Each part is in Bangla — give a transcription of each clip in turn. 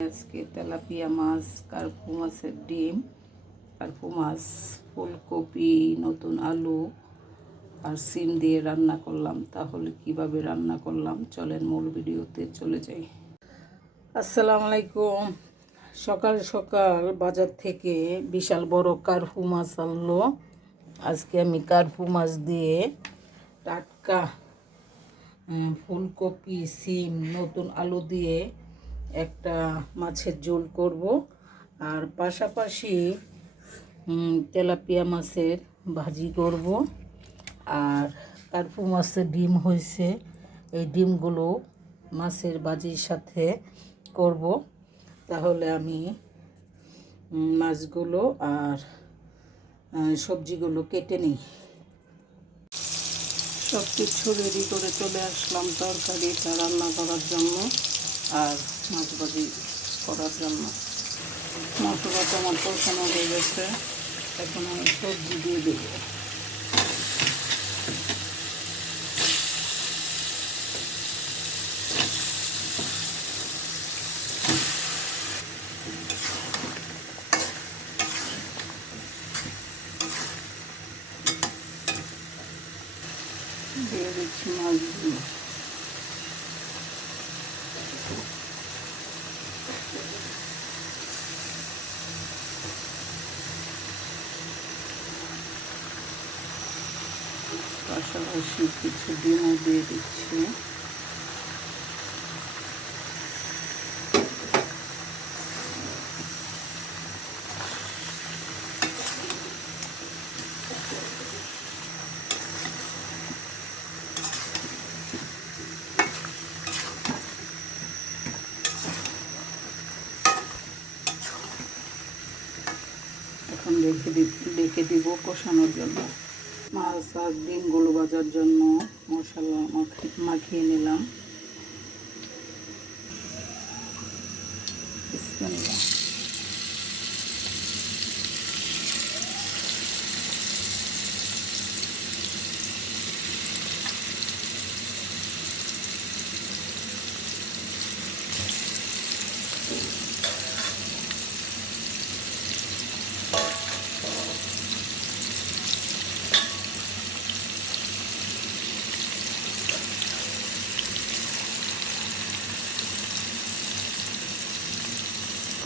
আজকে তেলাপিয়া মাছ, কার্পু মাছের ডিম, কার্পু মাছ, ফুলকপি, নতুন আলু আর সিম দিয়ে রান্না করলাম। তাহলে কীভাবে রান্না করলাম? চলেন মূল ভিডিওতে চলে যাই। আসসালামু আলাইকুম। সকাল সকাল বাজার থেকে বিশাল বড় কার্পু মাছ আনলো। আজকে আমি কার্পু মাছ দিয়ে টাটকা ফুলকপি, সিম, নতুন আলু দিয়ে একটা মাছের ঝোল করব। আর পাশাপাশি তেলাপিয়া মাছের ভাজি করব। আর কার্পু মাছের ডিম হয়েছে। এই ডিমগুলো মাছের ভাজির সাথে করব। তাহলে আমি মাছগুলো আর সবজিগুলো কেটে নিই। সব কিছু রেডি করে চলে আসলাম তরকারিটা রান্না করার জন্য। আর মাছ ভাজি করার জন্য। মশলাটা আমার কষানো হয়ে গেছে। এখন আমি সবজি দিয়ে দেব। দিয়ে দিচ্ছি মাছগুলো। পাশাপাশি কিছু ডিমও দিয়ে দিচ্ছি। এখন রেখে দিব কষানোর জন্য। মাছ আর ডিমগুলো ভাজার জন্য মশলা মাখিয়ে নিলাম বিসমিল্লাহ।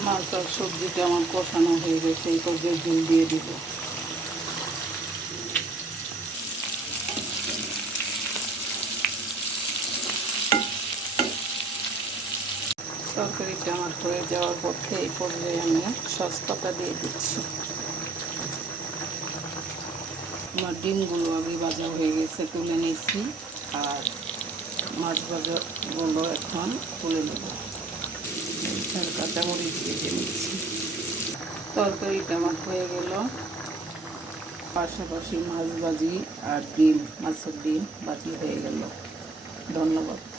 মাছ সবজিটা আমার কষানো হয়ে গেছে, এই পর্যায়ে ঝুল দিয়ে দিব। তরকারিটা আমার হয়ে যাওয়ার পথে এই পর্যায়ে আমি সস পাতা দিয়ে দিচ্ছি। আমার ডিমগুলো আগে ভাজা হয়ে গেছে, তুলে নিয়েছি আর মাছ ভাজাগুলো এখন তুলে নেব। কাঁচামরিচ ভেজে নিচ্ছি। তরকারিটা আমার হয়ে গেল। পাশাপাশি মাছ ভাজি আর ডিম, মাছের ডিম বাজি হয়ে গেল। ধন্যবাদ।